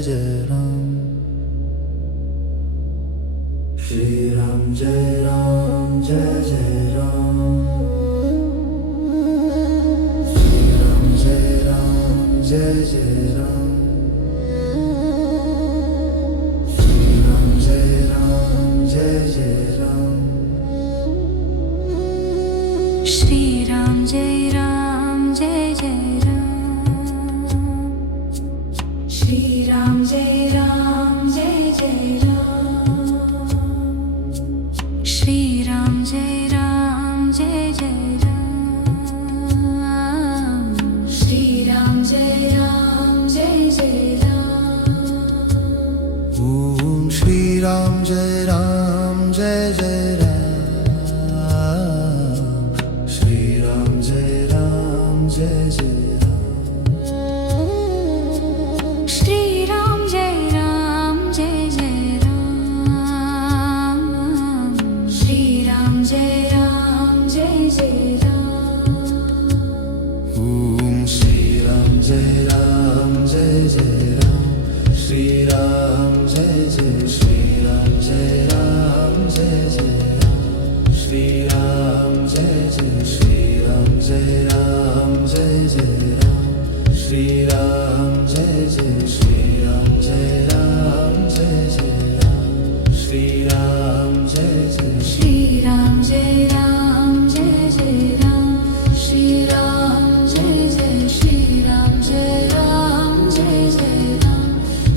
जय राम। श्री राम जय राम जय जय राम। श्री राम जय राम जय जय राम। श्री राम जय राम जय जय राम। श्री राम जय राम जय जय राम। श्री राम जय राम जय जय राम। श्री राम जय राम जय जय राम। श्री राम जय राम जय जय राम। ओम श्री राम जय राम जय जय राम। श्री राम जय राम जय जय राम। श्री राम जय राम जय जय राम। श्री राम जय राम जय जय राम। ओम श्री राम जय राम जय जय राम। श्री राम जय जय। श्री राम जय राम जय जय राम। श्री राम जय जय। श्री राम जय राम जय जय राम। श्री राम जय जय। श्री राम जय राम जय जय राम। श्री राम जय जय। श्री राम जय राम जय जय राम। श्री राम जय जय। श्री राम जय राम जय जय राम।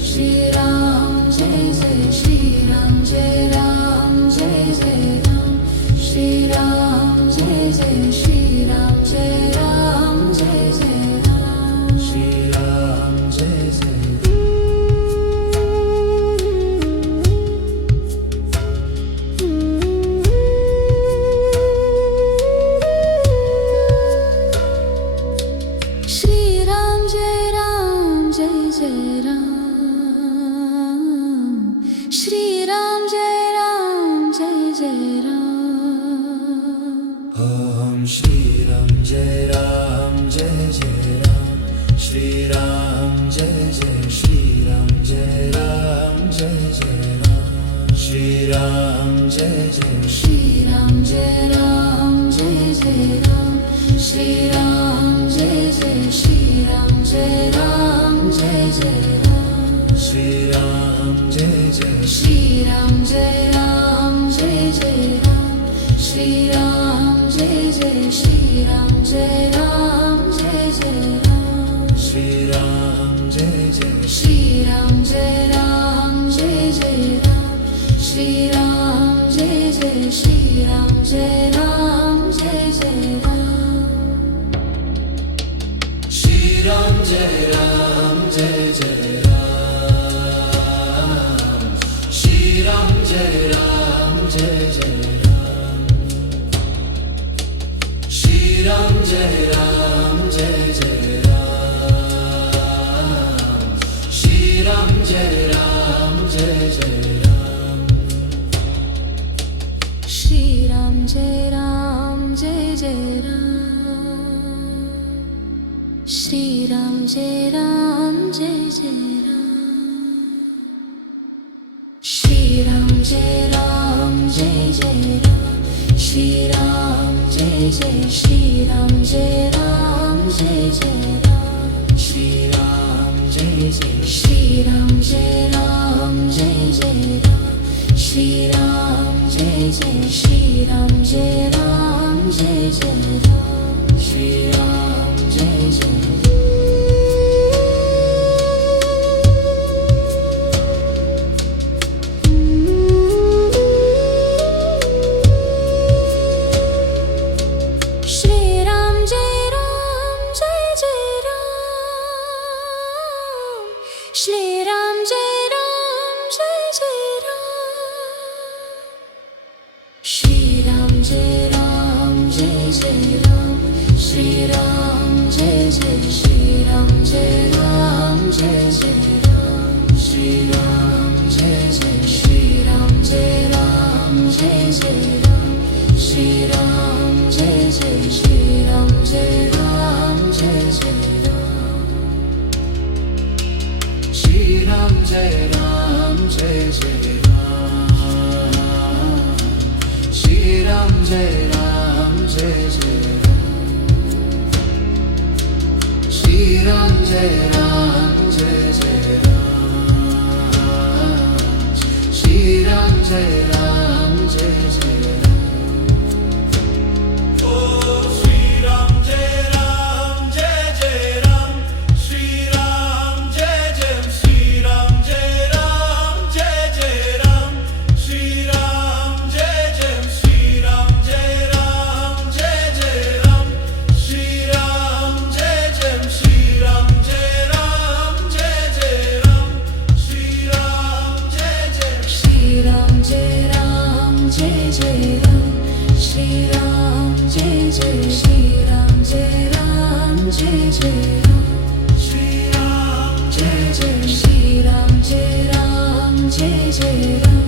श्री राम जय जय। श्री राम जय राम जय जय राम। श्री राम जय जय। श्री राम जय राम जय जय राम। श्री राम जय जय। श्री राम जय राम जय जय राम। श्री राम जय राम जय जय राम। ओम श्री राम जय राम जय जय राम। श्री राम जय जय। श्री राम जय राम जय जय राम। श्री राम जय जय। श्री राम जय राम जय जय राम। श्री राम जय जय। श्री राम जय राम जय जय राम। श्री राम जय जय। श्री राम जय राम जय जय राम। श्री राम जय जय। श्री राम जय राम जय जय राम। श्री राम जय जय। श्री राम जय राम जय जय राम। श्री राम जय जय। श्री राम जय राम जय जय राम। श्री राम जय राम जय जय राम। श्री राम जय राम जय जय राम। श्री राम जय राम जय जय राम। श्री राम जय राम जय जय राम। श्री राम जय राम जय जय राम। श्री राम जय राम जय जय राम। श्री राम जय राम जय जय राम। श्री राम जय जय। श्री राम जय राम जय जय राम। श्री राम जय जय। श्री राम जय राम जय जय राम। श्री राम जय जय। श्री राम जय राम जय जय राम। श्री राम जय जय। श्री राम जय राम जय जय राम। श्री राम जय राम जय जय राम। श्री राम जय राम जय जय राम। श्री राम जय जय। श्री राम जय राम जय जय राम। श्री राम जय जय। श्री राम जय राम जय जय राम। श्री राम जय जय। श्री राम जय राम जय जय Ram. Shri Ram Jai Ram, Jai Jai Ram. Shri Ram, Jai Ram, Jai Jai Ram. Oh Shri Ram Jai Ram Jai Jai Ram Shri Ram Jai Jai Shri Ram Jai Ram Jai Jai Ram Shri Ram Jai Jai Shri Ram Jai Ram Jai Jai Ram Shri Ram Jai Jai Shri Ram Jai Ram Jai Jai Ram Shri Ram Jai Jai Shri Ram Jai Ram Jai Jai Ram Shri Ram Jai Jai Shri Ram Jai Ram Jai Jai Ram Shri Ram Jai Jai Shri Ram Jai Ram Jai Jai Ram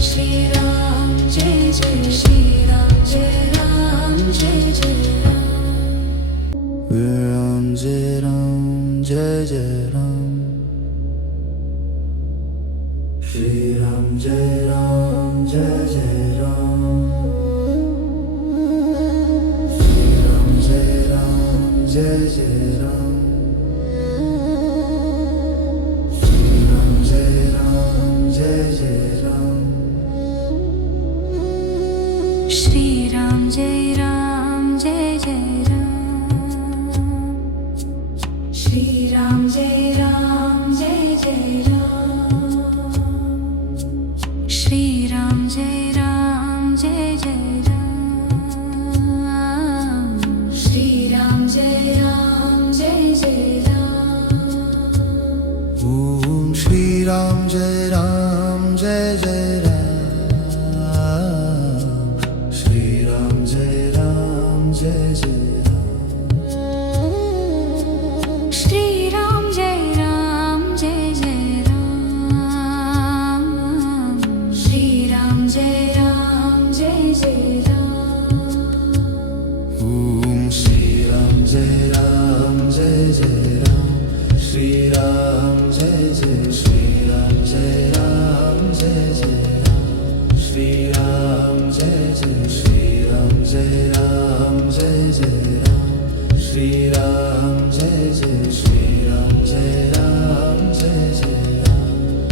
Shri Ram Jai Jai Shri Ram Jai Ram Jai Jai Ram Ram Jai Ram, Jai Jai Ram. Shri Ram Jai Ram, Jai Jai Ram. Shri Ram Jai Ram, Jai Jai Ram. Shri Ram Jai Ram, Jai Jai Ram. Shri Ram Jai Ram Jai Jai Ram Shri Ram Jai Ram Jai Jai Ram Shri Ram Jai Ram Jai Jai Ram Shri Ram Jai Ram Jai Jai Ram Om Shri Ram Jai Ram, Jai Jai Ram. Shri Ram Jai Ram, Jai Jai Ram. Shri Ram Jai Ram Jai Jai Ram Shri Ram Jai Ram Jai Jai Ram Om Shri Ram Jai Ram, Jai Jai Ram. Shri Ram Jai Jai, Shri Ram Jai Ram, Jai Jai Ram. Shri Ram Jai Jai, Shri Ram Jai Ram, Jai Jai Ram. Shri Ram Jai Jai, Shri Ram Jai Ram, Jai Jai Ram.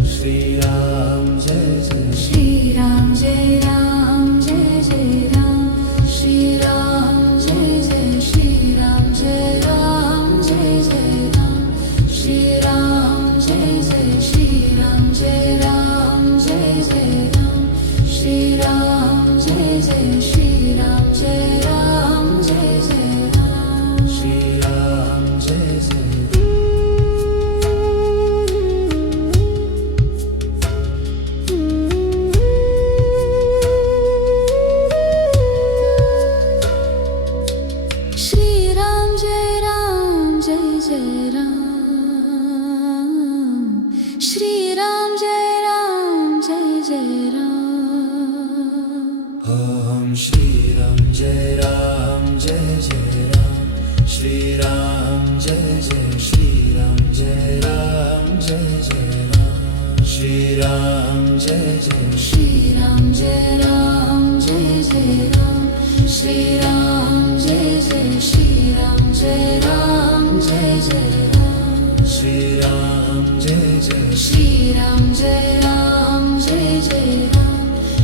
Shri Ram Jai Jai. Shri Ram Jai Ram Jai Jai Ram Shri Ram Jai Jai Shri Ram Jai Ram Jai Jai Ram Shri Ram Jai Jai Shri Ram Jai Ram Jai Jai Ram Shri Ram Jai Jai Shri Ram Jai Ram Jai Jai Ram Shri Ram Jai Jai. Shri Ram Jai Ram Jai Jai Ram Shri Ram Jai Ram Jai Jai Ram Om Shri Ram Jai Ram, Jai Jai Ram. Shri Ram Jai Jai, Shri Ram Jai Ram, Jai Jai Ram. Shri Ram Jai Jai. Shri Ram Jai Ram Jai Jai Ram Shri Ram Jai Jai Shri Ram Jai Ram Jai Jai Ram Shri Ram Jai Jai. Shri Ram Jai Ram Jai Jai Ram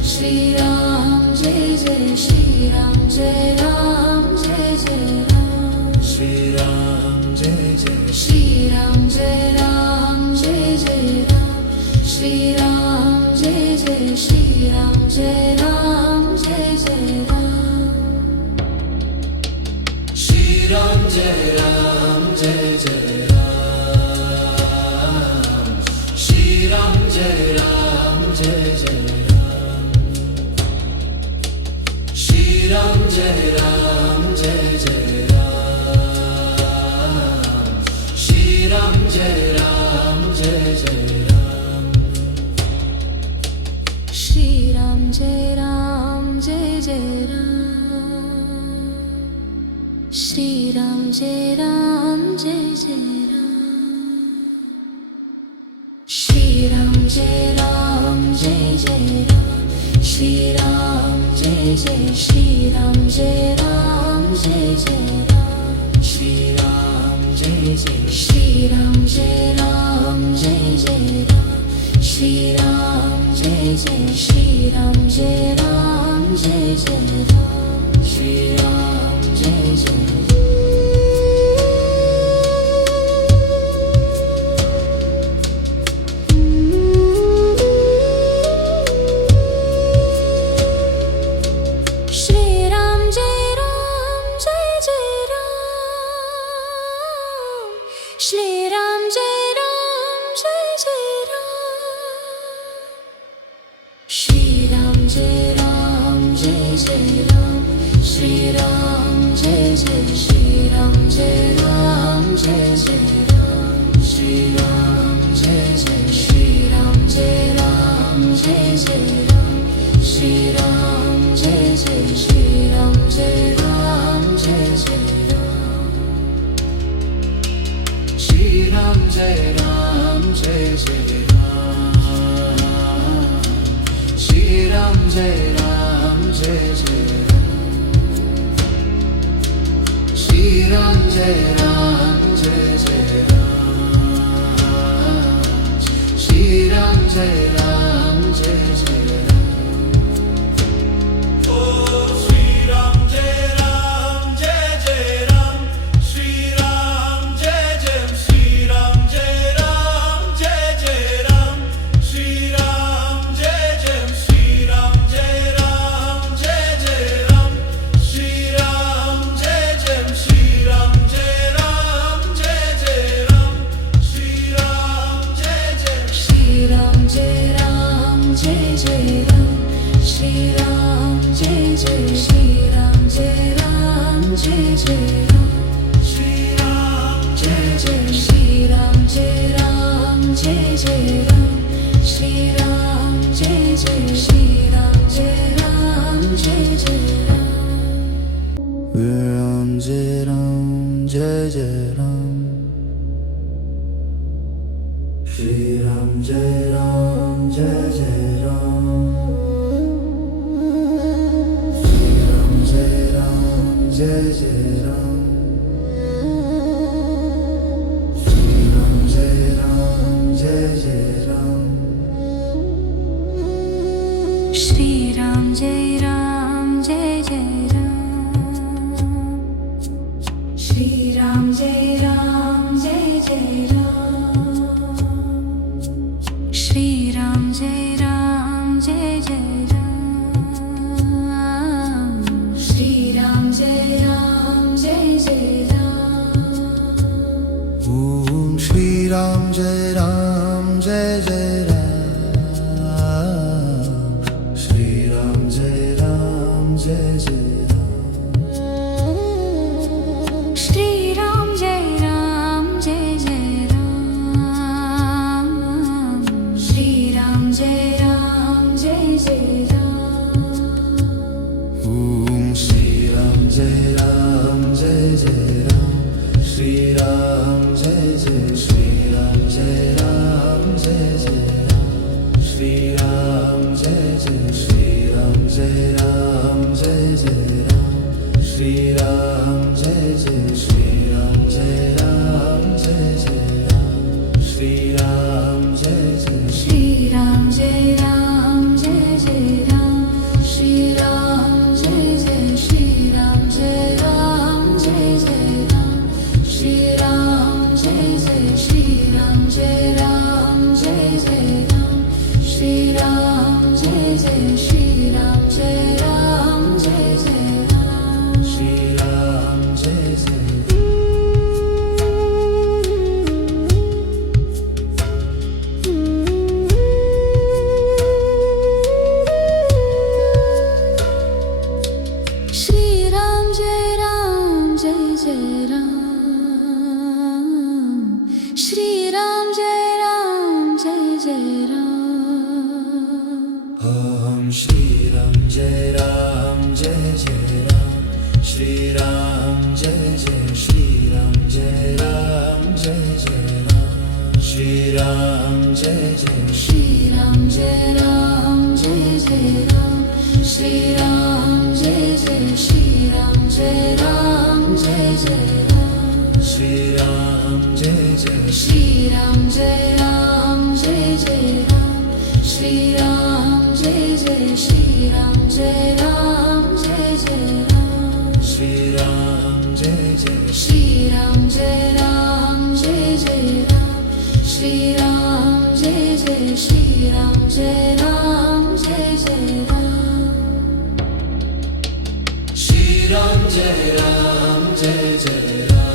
Shri Ram Jai Jai Shri Ram Jai Ram Jai Jai Ram Shri Ram Jai Jai. Shri Ram Jai Ram Jai Jai Ram Shri Ram Jai Jai Shri Ram Jai Ram Jai Jai Ram Shri Ram Jai Ram, Jai Jai Ram. Shri Ram Jai Ram, Jai Jai Ram. Shri Ram Jai Ram, Jai Jai Ram. Shri Ram Jai Ram, Jai Jai Ram. Shri Ram Jai Ram Jai Jai Ram Shri Ram Jai Ram Jai Jai Ram Shri Ram Jai Ram Jai Jai Ram Shri Ram Jai Jai Shri Ram Jai Ram Jai Jai Ram Shri Ram Jai Jai. Shri Ram Jai Ram Jai Jai Ram Shri Ram Jai Jai Shri Ram Jai Ram Jai Jai Ram Shri Ram Jai Jai Shri Ram Jai Ram Jai Jai Ram Shri Ram Jai Ram Jai Jai Ram Shri Ram Jai Ram Jai Jai Ram Shri Ram Jai Jai Shri Ram Jai Ram Jai Jai Ram Shri Ram Jai Jai Shri Ram Jai Ram Jai Jai Ram Shri Ram Jai Jai Shri Ram Jai Ram Jai Jai Ram Shri Ram Jai Ram Jai Jai Ram Shri Ram Jai Ram Jai Jai Ram Shri Ram Jai Ram Jai Jai Ram Shri Ram Jai Ram Jai Jai Ram Oh Shri Ram Jai Ram Jai Jai Ram Shri Ram Jai Jai Shri Ram Jai Ram Jai Jai Ram Shri Ram Jai Jai Shri Ram Jai Ram Jai Jai Ram Shri Ram Jai Jai Shri Ram Jai Ram Jai Jai Ram Shri Ram Jai Jai Shri Ram Jai Ram Jai Jai Ram Shri Ram Jai Jai Shri Ram Jai Ram Jai Jai Ram Shri Ram Jai Jai Shri Ram Jai Ram Jai Jai Ram Shri Ram Jai Jai Shri Ram Jai Ram Jai Jai Ram Ram Jai Ram Jai Jai Ram Shri Ram Jai Ram Jai Jai Ram Shri Ram Jai Ram Jai Jai Ram Shri Ram Jai Ram Jai Jai Ram Shri Ram Jai Ram Jai Jai Ram Shri Ram Jai Ram Jai Jai Ram Shri Ram Jai Ram Jai Jai Ram Shri Ram Jai Ram Jai Jai Ram Om Shri Ram Jai Ram Jai Jai Ram Shri Ram Jai Ram Jai Jai Ram Shri Ram Jai Ram Jai Jai Ram Shri Ram Jai Ram Jai Jai Ram Om Shri Ram Jai Ram Jai Jai Ram Shri Ram Jai Jai Shri Ram Jai Ram Jai Jai Ram Shri Ram Jai Jai Shri Ram Jai Ram Jai Jai Ram Shri Ram Jai Jai Shri Ram Jai Ram Jai Jai Ram Shri Ram Jai Jai Shri Ram Jai Ram Jai Jai Ram Shri Ram Jai Jai Shri Ram Jai Ram Jai Jai Ram Shri Ram Jai Jai Shri Ram Jai Ram Jai Jai Ram Shri Ram Jai Jai Shri Ram Jai Ram Jai Jai Ram Shri Ram Jai Jai Shri Ram Jai Ram Jai Jai Ram Shri Ram Jai Ram Jai Jai Ram Om Shri Ram Jai Ram Jai Jai Ram Shri Ram Jai Jai Shri Ram Jai Ram Jai Jai Ram Shri Ram Jai Jai Shri Ram Jai Ram Jai Jai Ram Shri Ram Jai Jai Shri Ram Jai Ram Jai Jai Ram Shri Ram जय जय Shri Ram Jai Ram Jai Jai Ram Shri Ram Jai Jai Shri Ram Jai Ram Jai Jai Ram Shri Ram Jai Jai Shri Ram Jai Ram Jai Jai Ram Shri Ram Jai Jai Shri Ram Jai Ram Jai Jai Ram Shri Ram Jai Ram Jai Jai Ram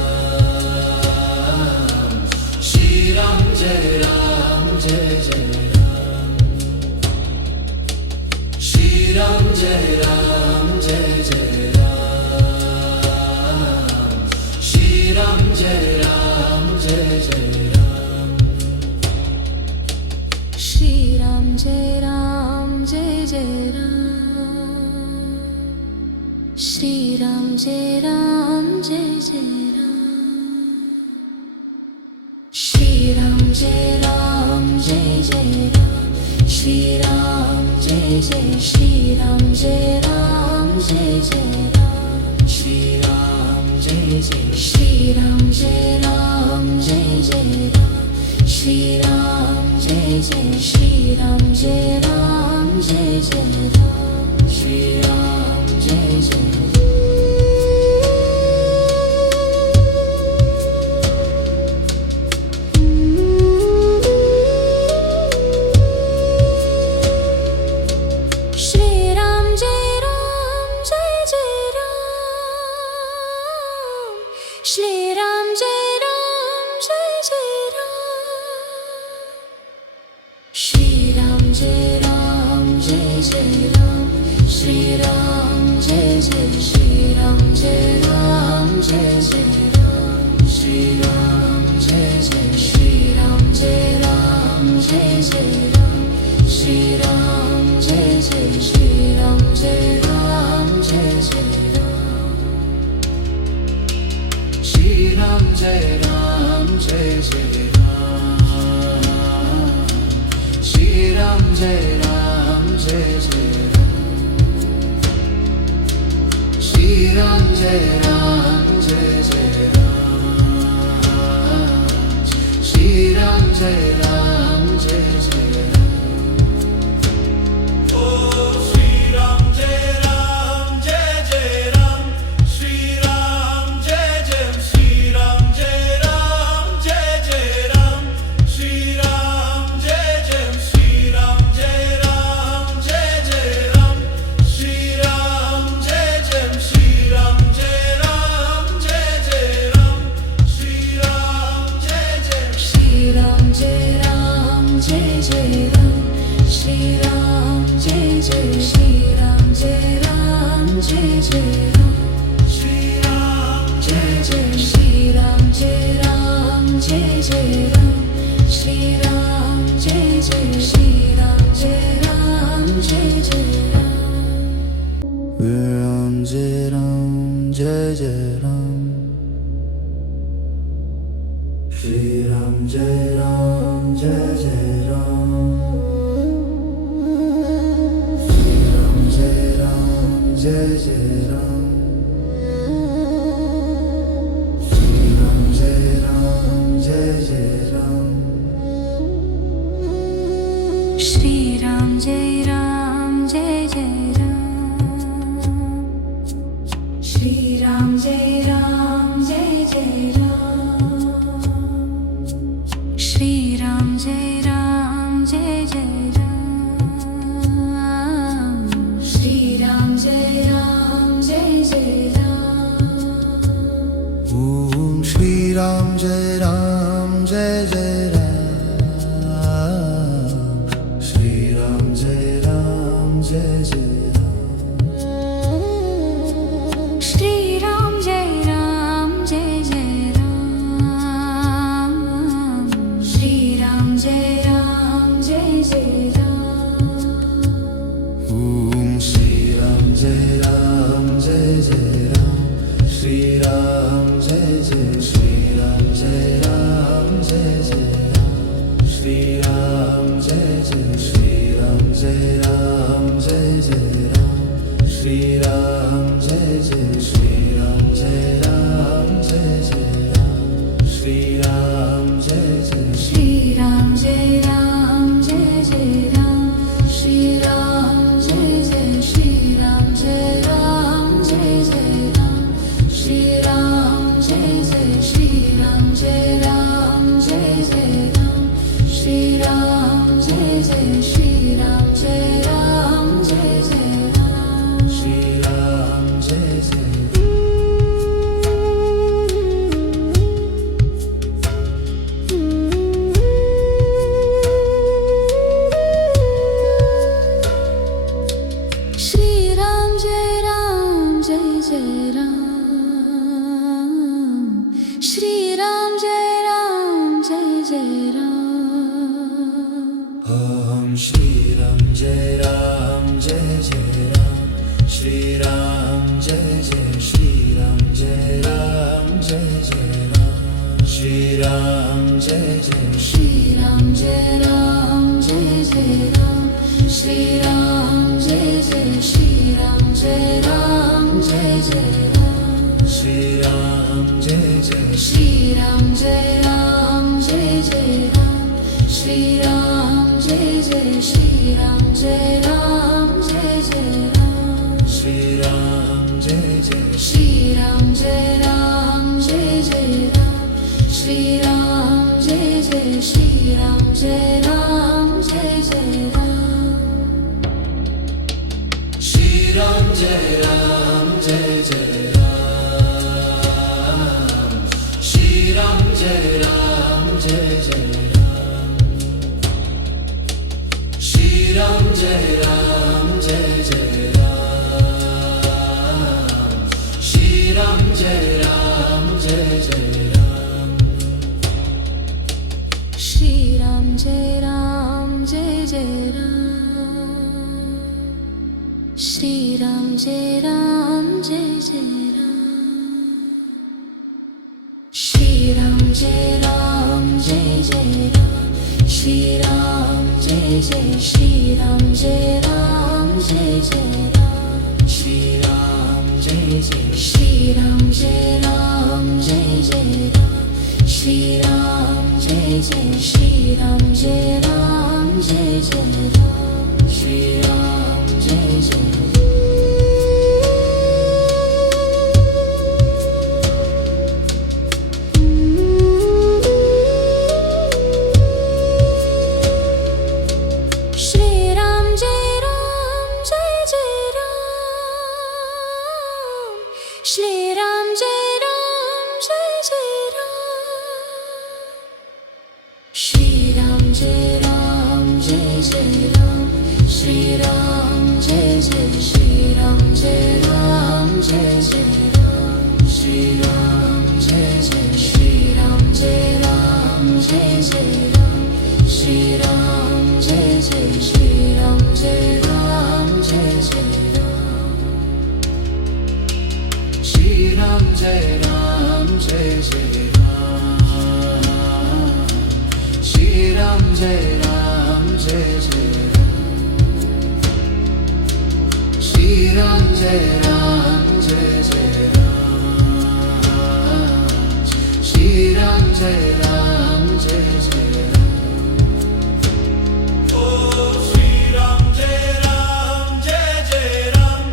Shri Ram Jai Ram Jai Jai Ram Shri Ram Jai Ram Jai Jai Ram Shri Ram Jai Ram Jai Jai Ram Shri Ram Jai Ram Jai Jai Ram Shri Ram Jai Ram Jai Jai Ram Shri Ram Jai Ram Jai Jai Ram Shri Ram Jai Jai Shri Ram Jai Ram Jai Jai Ram Shri Ram Jai Jai Shri Ram Jai Ram Jai Jai Ram Shri Ram Jai Jai Shri Ram Jai Ram Jai Jai Ram Shri Ram Jai Jai Shri Ram Jai Ram Jai Jai Ram Shri Ram Jai Ram Jai Jai Ram Shri Ram Jai Ram Jai Jai Ram Shri Ram Jai Jai Shri Ram Jai Ram Jai Jai Ram Shri Ram Jai Jai Shri Ram Jai Ram Jai Jai Ram Shri Ram Jai Jai Shri Ram Jai Ram Jai Jai Ram Shri Ram Jai Ram Jai Jai Ram Shri Ram Jai Ram Jai Jai Ram Shri Ram Jai Ram Jai Jai Ram Shri Ram Jai Ram Jai Jai Ram Oh Shri Ram Jai Ram Jai Jai Ram Shri Ram Jai Jai Shri Ram Jai Ram Jai Jai Ram Shri Ram Jai Jai Shri Ram Jai Ram Jai Jai Ram Shri Ram Jai Jai Shri Ram Jai Ram Jai Jai Ram Shri Ram Jai Jai Shri Ram Jai Ram Jai Jai Ram Shri Ram Jai Jai Shri Ram Jai Ram Jai Jai Ram Shri Ram Jai Jai Shri Ram Jai Ram Jai Jai Ram Shri Ram Jai Jai Shri Ram Jai Ram Jai Jai Ram Ram Jai Ram Jai Jai Ram Shri Ram Jai Ram Jai Jai Ram Shri Ram Jai Ram Jai Jai Ram Shri Ram Jai Ram Jai Jai Ram Shri Ram Jai Ram Jai Jai Ram Shri Ram Jai Ram Jai Jai Ram Shri Ram Jai Ram Jai Jai Ram Shri Ram Jai Ram Jai Jai Ram Om Shri Ram Jai Ram Jai Jai Ram Shri Ram Jai Ram Jai Jai Ram Shri Ram Jai Ram Jai Jai Ram Shri Ram Jai Ram Jai Jai Ram Om Shri Ram Jai Ram Jai Jai Ram Shri Ram Jai Jai Shri Ram Jai Ram Jai Jai Ram Shri Ram Jai Jai Shri Ram Jai Ram Jai Jai Ram Shri Ram Jai Jai Shri Ram Jai Ram Jai Jai Ram Shri Ram जय जय Shri Ram Jai Ram Jai Jai Ram Shri Ram Jai Jai Shri Ram Jai Ram Jai Jai Ram Shri Ram Jai Jai Shri Ram Jai Ram Jai Jai Ram Shri Ram Jai Jai Shri Ram Jai Ram Jai Jai Ram Shri Ram Jai Jai Shri Ram Jai Ram Jai Jai Ram Shri Ram Jai Ram Jai Jai Ram Om Shri Ram Jai Ram Jai Jai Ram Shri Ram Jai Jai Shri Ram Jai Ram Jai Jai Ram Shri Ram Jai Jai Shri Ram Jai Ram Jai Jai Ram Shri Ram Jai Jai Shri Ram Jai Ram Jai Jai Ram Shri Ram Jai Jai Shri Ram Jai Ram Jai Jai Ram Shri Ram Jai Jai Shri Ram Jai Ram Jai Jai Ram Shri Ram Jai Jai Shri Ram Jai Ram Jai Jai Ram Shri Ram Jai Jai Shri Ram Jai Ram Jai Jai Ram Shri Ram Jai Ram Jai Jai Ram Shri Ram Jai Ram Jai Jai Ram Shri Ram Jai Ram Jai Jai Ram Shri Ram Jai Ram Jai Jai Ram Shri Ram Jai Ram Jai Jai Ram Shri Ram Jai Ram Jai Jai Ram Shri Ram Jai Ram Jai Jai Ram Shri Ram Jai Jai Shri Ram Jai Ram Jai Jai Ram Shri Ram Jai Jai Shri Ram Jai Ram Jai Jai Ram Shri Ram Jai Jai Shri Ram Jai Ram Jai Jai Ram Shri Ram Jai Jai Shri Ram Jai Ram Jai Jai Ram Shri Ram Jai Ram Jai Jai Ram Shri Ram Jai Ram Jai Jai Ram Shri Ram Jai Jai Shri Ram Jai Ram Jai Jai Ram Shri Ram Jai Jai Shri Ram Jai Ram Jai Jai Ram Shri Ram Jai Jai Shri Ram Jai Ram Jai Jai Ram Shri Ram Jai Ram Jai Jai Ram Shri Ram Jai Ram Jai Jai Ram Shri Ram Jai Ram Jai Jai Ram Shri Ram Jai Ram Jai Jai Ram Oh Shri Ram Jai Ram Jai Jai Ram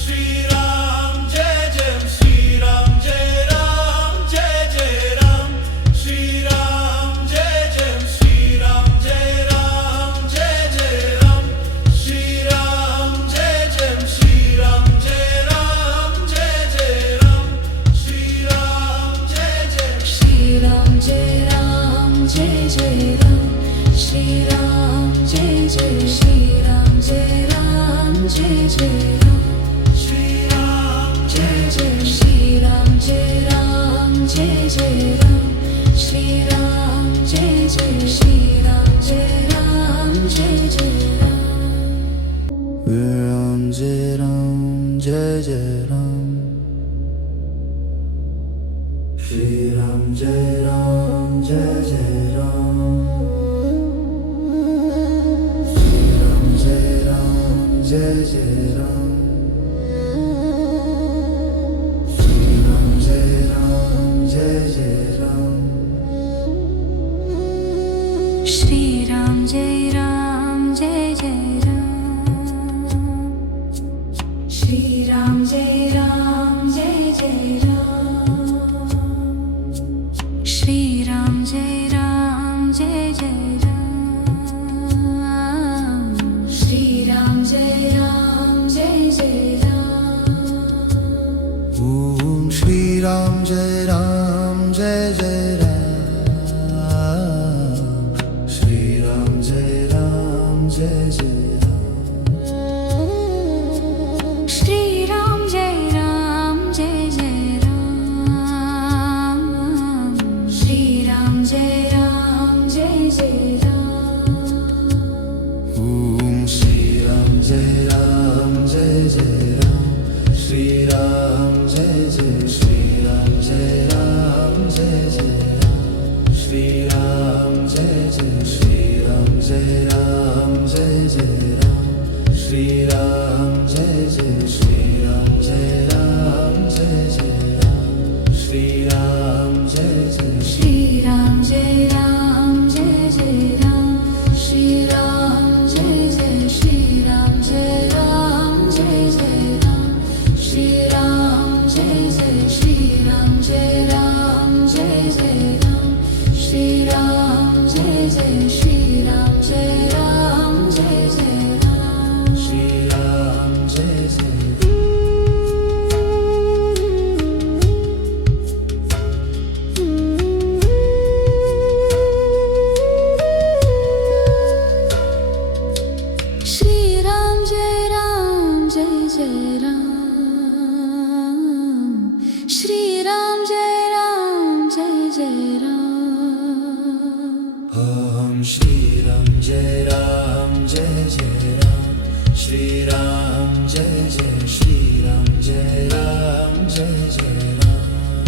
Shri Ram Jai Jai Shri Ram Jai Ram Jai Jai Ram Shri Ram Jai Jai Shri Ram Jai Ram Jai Jai Ram Shri Ram Jai Jai Shri Ram Jai Ram Jai Jai Ram Shri Ram Jai Jai Shri Ram Jai Ram Jai Jai Ram Shri Ram Jai Jai Shri Ram Jai Ram Jai Jai Ram Shri Ram Jai Jai Shri Ram Jai Ram Jai Jai Ram Shri Ram Jai Jai Shri Ram Jai Ram Jai Jai Ram Ram Jai Ram Jai Jai Ram Shri Ram Jai Ram Jai Jai Ram Shri Ram Jai Ram Jai Jai Ram Shri Ram Jai Ram Jai Jai Ram Shri Ram Jai Ram Jai Jai Ram Shri Ram Jai Ram Jai Jai Ram Om Shri Ram Jai Ram Jai Jai Ram Shri Ram Jai Ram Jai Jai Shri Ram Jai Ram Jai Jai Ram Shri Ram Jai Ram Jai Jai Ram Om Shri Ram Jai Ram Jai Jai Ram Shri Ram Jai Jai Shri Ram Jai Ram Jai Jai Ram Shri Ram Jai Jai Shri Ram Jai Ram Jai Jai Ram Shri Ram Jai Jai Shri Ram Jai Ram Jai Jai Ram Shri Ram Jai Jai Shri Ram Jai Ram Jai Jai Ram Shri Ram Jai Jai Shri Ram Jai Ram Jai Jai Ram Shri Ram Jai Jai Shri Ram Jai Ram Jai Jai Ram Shri Ram Jai Jai Shri Ram Jai Ram Jai Jai Ram Shri Ram Jai Jai Shri Ram Jai Ram Jai Jai Ram Shri Ram Jai Ram Jai Jai Ram Om Shri Ram Jai Ram Jai Jai Ram Shri Ram Jai Jai Shri Ram Jai Ram Jai Jai Ram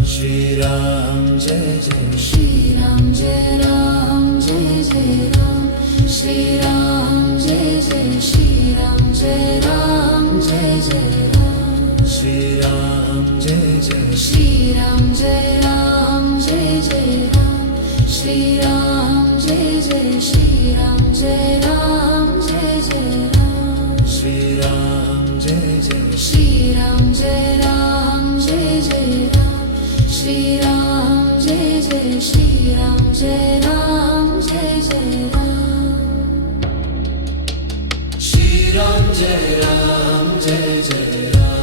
Shri Ram Jai Jai Shri Ram Jai Ram Jai Jai Ram Shri Ram Jai Jai Shri Ram Jai Ram Jai Jai Ram Shri Ram Jai Jai Shri Ram Jai Ram Jai Jai Ram Shri Ram Jai Jai Shri Ram Jai Ram Jai Jai Ram Shri Ram Jai Jai Shri Ram Jai Ram Jai Jai Ram Shri Ram Jai Jai Shri Ram Jai Ram Jai Jai Ram Shri Ram Jai Ram Jai Jai Ram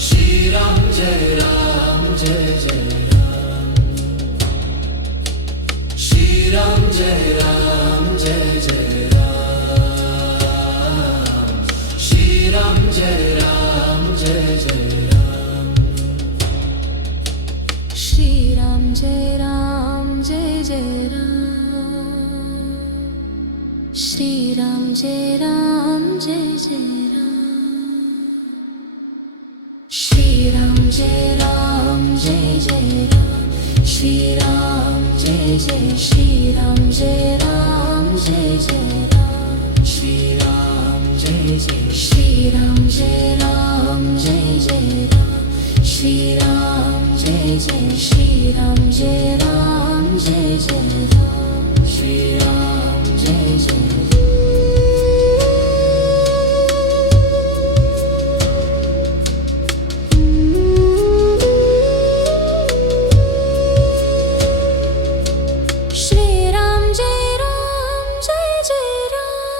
Shri Ram Jai Ram Jai Jai Ram Shri Ram Jai Ram Jai Jai Ram Shri Ram Jai Ram Jai Jai Ram Shri Ram Jai Ram Jai Jai Ram Shri Ram Jai Ram Jai Jai Ram Shri Ram Jai Ram Jai Jai Ram Shri Ram Jai Jai Shri Ram Jai Ram Jai Jai Ram Shri Ram Jai Jai Shri Ram Jai Ram Jai Jai Ram Shri Ram Jai Jai Shri Ram Jai Ram Jai Jai Ram Shri Ram Jai Jai Shri Ram Jai Ram Jai Jai Ram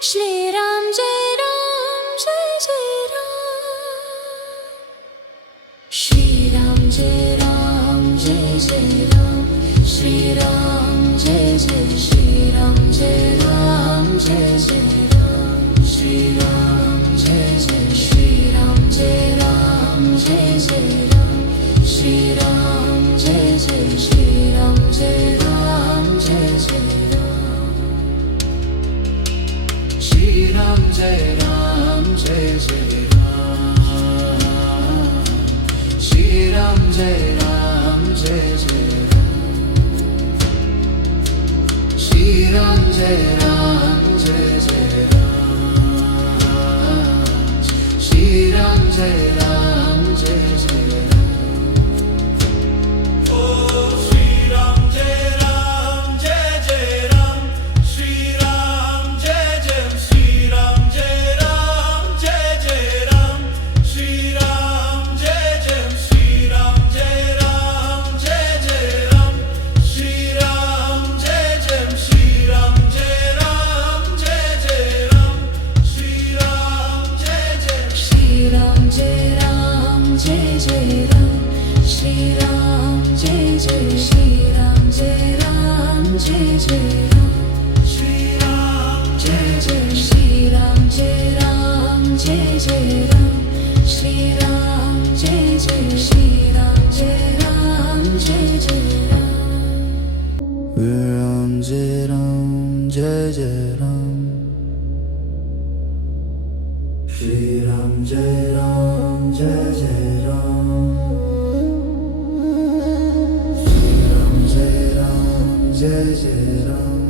Shri Ram Jai Ram Jai Jai Ram Shri Ram Jai Ram Jai Jai Ram Shri Ram Jai Jai Shri Ram Jai Ram Jai Jai Ram Shri Ram Jai Jai Shri Ram Jai Ram Jai Jai Ram Shri Ram Jai Jai Shri Ram Jai Ram Jai Jai Ram Shri Ram Jai Ram Jai Jai Ram Shri Ram Jai Ram Jai Jai Ram Shri Ram Jai Ram Jai Jai Ram Shri Ram Jai Ram Jai Jai Ram Oh Shri Ram Jai Ram Jai Jai Ram Shri Ram Jai Jai Shri Ram Jai Ram Jai Jai Ram Shri Ram Jai Jai Shri Ram, Shri Ram, Jai Jai Shri Ram, Jai Ram, Jai Jai Ram, Shri Ram, Jai Jai Shri Ram, Jai Ram, Jai Jai Ram, Shri Ram, Jai Jai Shri Ram, Jai Ram, Jai Jai Ram. Ram Jai Ram Jai Jai Ram Shri Ram Jai Ram Jai Jai Ram Shri Ram Jai Ram Jai Jai Ram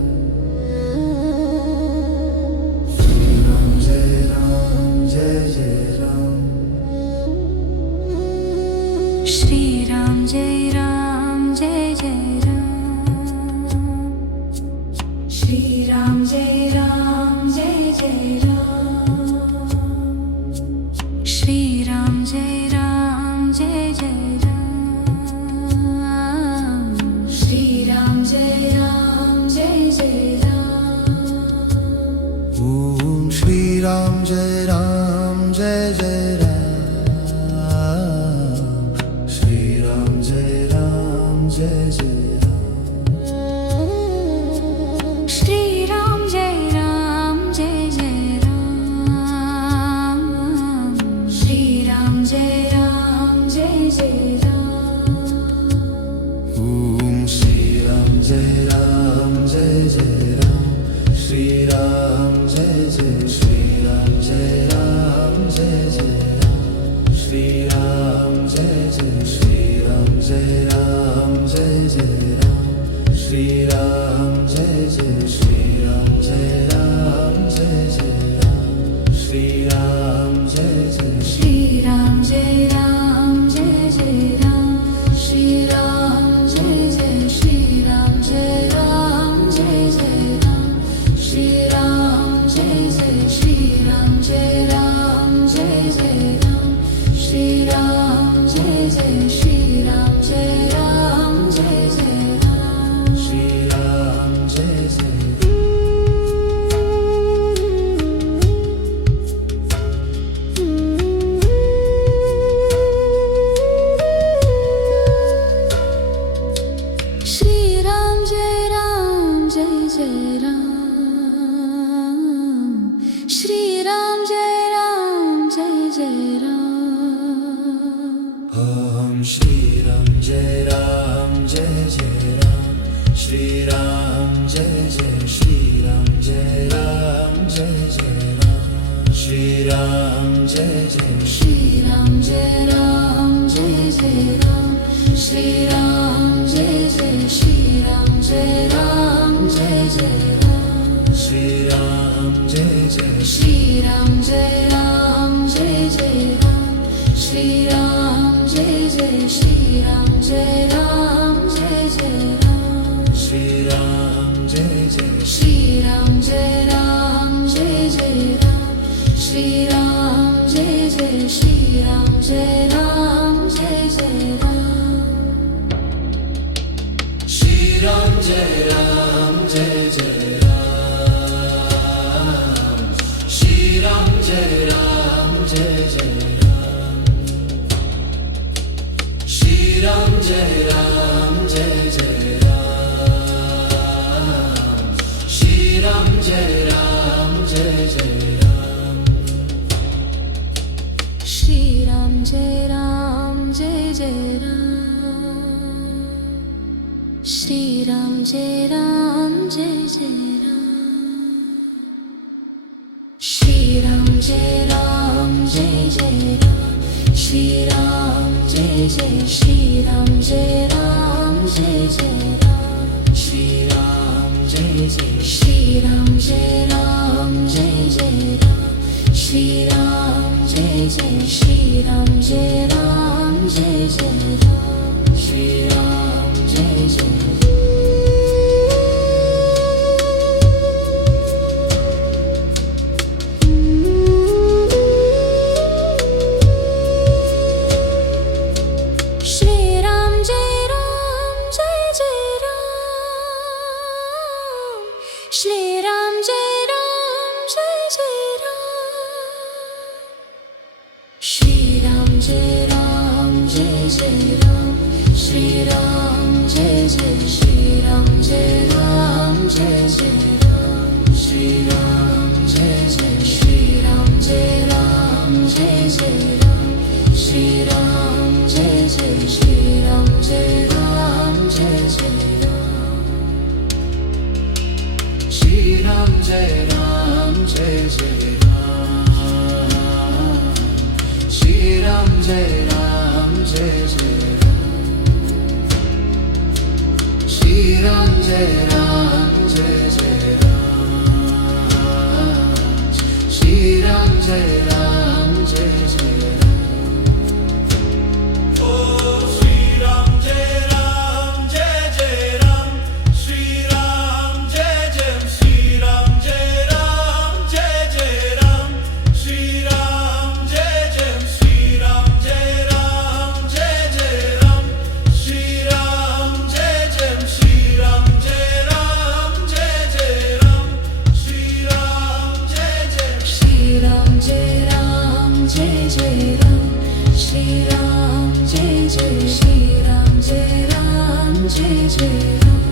Shri Ram Jai Ram Jai Jai Ram Shri Ram Jai Ram Jai Jai Ram, Shri Ram Jai Ram Jai Jai Ram, Shri Ram Jai Ram Jai Jai Ram, Shri Ram Jai Ram Jai Jai Ram. Om Shri Ram Jai Ram Jai Jai Ram Shri Ram Jai Ram Jai Jai Ram Shri Ram Jai Ram Jai Jai Ram, Shri Ram Jai Ram Jai Jai Ram. Om Shri Ram Jai Ram Jai Jai Ram Shri Ram Jai Jai Shri Ram Jai Ram Jai Jai Ram Shri Ram Jai Jai Shri Ram Jai Ram Jai Jai Ram Shri Ram Jai Jai Shri Ram Jai Ram Jai Jai Ram Shri Ram Jai Jai Shri Ram Jai Ram Jai Jai Ram, Shri Ram Jai Jai Shri Ram Jai Ram Jai Jai Ram, Shri Ram Jai Jai Shri Ram Jai Ram Jai Jai Ram, Shri Ram Jai Jai Shri Ram Jai Ram Jai Jai Ram. Shri Ram Jai Jai Shri Ram Jai Ram Jai Jai Ram, Shri Ram Jai Ram Jai Jai Ram. Om Shri Ram Jai Ram Jai Jai Ram Shri Ram Jai Jai Shri Ram Jai Ram Jai Jai Ram Shri Ram Jai Jai Shri Ram Jai Ram Jai Jai Ram, Shri Ram Jai Jai Shri Ram Jai Ram Jai Jai Ram, Shri Ram Jai Jai Shri Ram Jai Ram Jai Jai Ram, Shri Ram Jai Jai Shri Ram Jai Ram Jai Jai Ram, Shri Ram Jai Jai Shri Ram Jai Ram Jai Jai Ram, Shri Ram Jai Jai Shri Ram Jai Ram Jai Jai Ram. Shri Ram Jai Ram Jai Jai Ram Shri Ram Jai Ram Jai Jai Ram Shri Ram Jai Ram Jai Jai Ram Shri Ram Jai Ram Jai Jai Ram Shri Ram Jai Ram Jai Jai Ram, Shri Ram Jai Ram Jai Jai Ram, Shri Ram Jai Ram Jai Jai Ram, Shri Ram Jai Jai Shri Ram Jai Ram Jai Jai Ram, Shri Ram Jai Jai Shri Ram Jai Ram Jai Jai Ram, Shri Ram Jai Jai Shri Ram Jai Ram Jai Jai Ram, Shri Ram Jai Jai Shri Ram Jai Ram Jai Jai Ram, Shri Ram Jai Ram Jai Jai Ram, Shri Ram Jai Ram जय राम श्री राम जय जय श्री राम जय राम जय जय राम श्री राम जय जय श्री राम जय राम जय जय राम श्री राम जय जय श्री राम जय राम जय जय राम श्री राम जय राम जय जय राम श्री राम जय राम जय जय राम श्री राम जय राम जय जय राम श्री राम जय राम जय जय राम ओ श्री राम जय जय राम श्री राम जय जय श्री राम जय जय राम श्री राम जय जय श्री राम जय जय राम श्री राम जय जय श्री राम जय जय राम श्री राम जय जय श्री राम जय राम जय जय राम श्री राम जय जय श्री राम जय राम जय जय राम